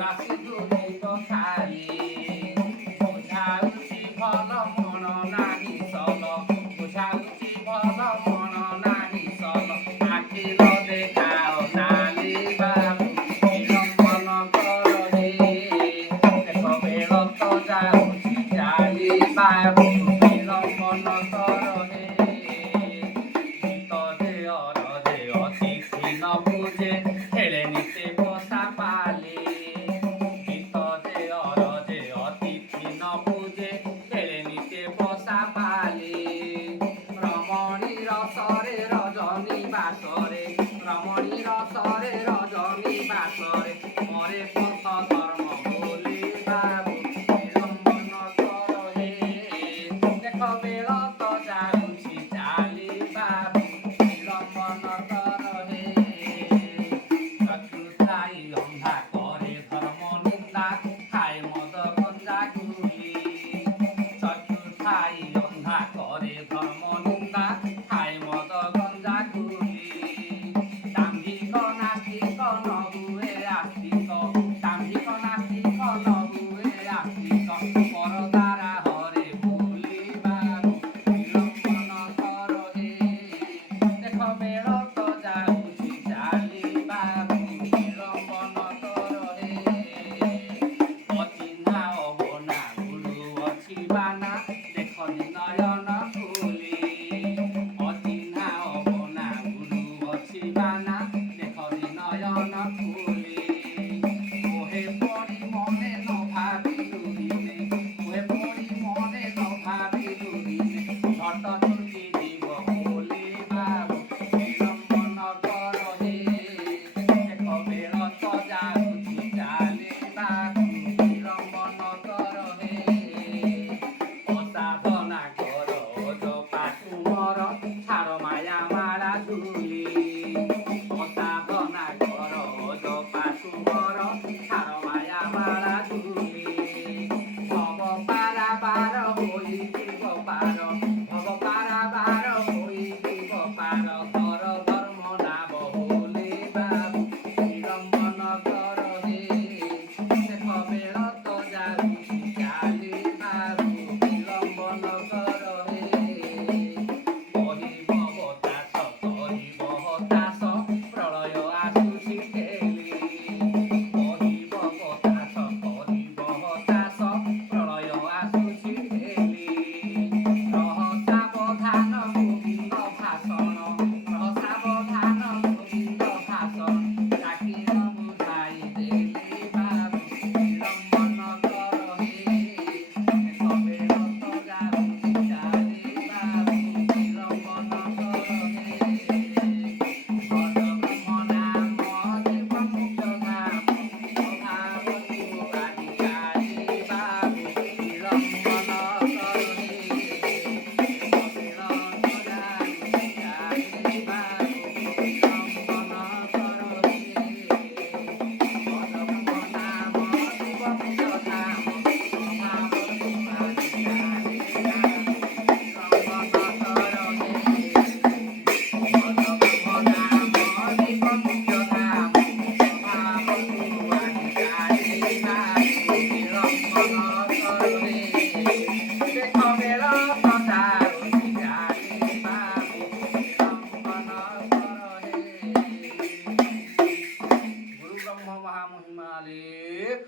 ଚୌରାଶୀ ଦୁରିତ ଖାଲି ବୁଝାଉଛି ଭଲ ମଣ ନାହିଁ ସଲ ବୁଝାଉଛି ଭଲ ମଣ ନାହିଁ ସଲ ଆଖିର ଦେଖାଅ ନାଲି ବାବୁ ବିଳମ୍ବନ କର ହେ ଦେଖ ବେଳ ତ ଯାଉଛି ଚାଲି ବାବୁ ବିଳମ୍ବନ କର ହେ ଅତିଥି ନ ବୁଝେ ହେଳେ ନିତେ ବସା ପାଲେ ଗୀତ ଯେ ଅରଜେ ଅତିଥି ନ ବୁଝେ ହେଳେ ନିତେ ବସା ପାଲେ ରମଣୀ ରସରେ ରଜନୀ ବାସରେ ରମଣୀ ରସରେ ରଜନୀ ବାସରେ ମରେ ପଥ ଧର୍ମ ବୋଲି ବାବୁ ବିଳମ୍ବନ କର ହେ ଦେଖ ବେଳ ତ ଯାଉଛି ଚାଲି ବାବୁ ବିଳମ୍ବନ କର ହେ ଚତୁର୍ଥାଇ ଅନ୍ଧା করে ধর্ম নিন্দা খায় মদ গঞ্জা গুলি চতুর্থাই অন্ধা করে ধর্ম নিন্দা খায় মদ গঞ্জা গুলি দাম্ভিক নাস্তিক নহুয়ে আস্তিক দাম্ভিক নাস্তিক নহুয়ে আস্তিক পর দ্বারা হরে ভুলি বাবু বিলম্বন কর হে দেখ বেଳ ତ ଯାଉଛି ଚାଲି ବାବୁ ବିଳମ୍ବନ କର হে ଅଚିହ୍ନା ଅବନା ଗୁରୁ ଅଛି ବାନା ଦେଖ ନୟନ ଖୋଲି ଅଚିହ୍ନା ଅବନା ଗୁରୁ ଅଛି ବାନା ଦେଖ ନୟନ ଖୋଲି ওহে পড়ি মনে ন ভাবিলু দিনে ওহে পড়ি মনে ন ভাবিলু দিনে ঝট ছুটি দিব বলি বাবু বিলম্বন কর হে দেখ বেଳ ତ ଯାଉଛି ଚାଲି ବାବୁ ବିଳମ୍ବନ କର হে অসাধনা কর জপা তুমর ছাড় মায়া মারা ঝুলি অসাধনা কর জপা তুমর ছাড় মায়া মারা ঝুলি ভব পারাবার হই দিব পার ভব পারাবার হই দিব পার কর ধর্ম নাম বলি বাবু বিলম্বন কর হে দেখ বেଳ ତ ଯାଉଛି ଚାଲି ବାବୁ বিলম্বন কর হে বহিব বতাস କରିବ ହତାଶ ପ୍ରଳୟ ଆସୁଛି ଠେଲି ବହିବ ବତାସ କରିବ ହତାଶ ପ୍ରଳୟ ଆସୁଛି ଠେଲି ରହ ସାବଧାନ ଗୋବିନ୍ଦ ଭାଷଣ ରହ ସାବଧାନ ଗୋବିନ୍ଦ ଭାଷଣ ଡାକି ନ ବୁଝାଇ ଦେଲି ବାବୁ ବିଳମ୍ବନ କର হে ଦେଖ ବେଳ ତ ଯାଉଛି ଚାଲି ବାବୁ ବିଳମ୍ବନ କର হে ଭଜ ବ୍ରହ୍ମ ନାମ ଜୀବ ମୁକ୍ତ ଧାମ ଅଭାବ ତୁଆରି ଚାଲି ବାବୁ ବିଳମ୍ବନ କର হে ଦେଖ ବେଳ ତ ଯାଉଛି ଚାଲି ବାବୁ ବିଳମ୍ବନ କର হে ଭଜ ବ୍ରହ୍ମ ନାମ ଜୀବ ମୁକ୍ତ ଧାମ ଅଭାବ ତୁଆରି ଚାଲି ବାବୁ ବିଳମ୍ବନ କର হে ভজ ব্রহ্ম নাম জীব মুক্ত ধাম অভাব তুয়ারি চালি বাবু বিলম্বন কর হে দেখ বেଳ ତ ଯାଉଛି ଚାଲି ବାବୁ ବିଳମ୍ବନ କର হে গুরু ব্রহ্ম মহামহিমা লেখ